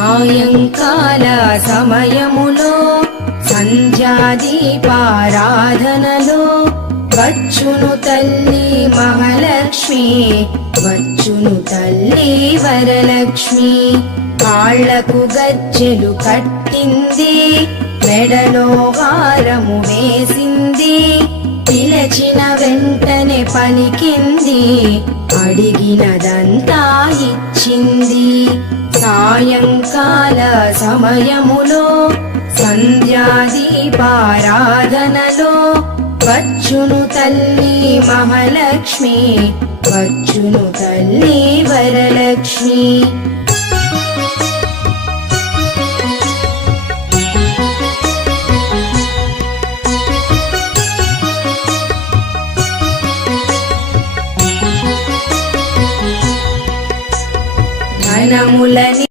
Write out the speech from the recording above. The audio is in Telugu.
సాయంకాల సమయములో సంధ్యాదీపారాధనలో వచ్చును తల్లి మహాలక్ష్మి, వచ్చును తల్లి వరలక్ష్మి. కాళ్లకు గజ్జెలు కట్టింది, మెడలో హారము వేసింది, పిలచిన వెంటనే పలికింది, అడిగినదంతా ఇచ్చింది. సాయంకాల సమయములో సంధ్యాదీపారాధనలో వచ్చును తల్లి మహాలక్ష్మి, వచ్చును తల్లి వరలక్ష్మి. ధనములని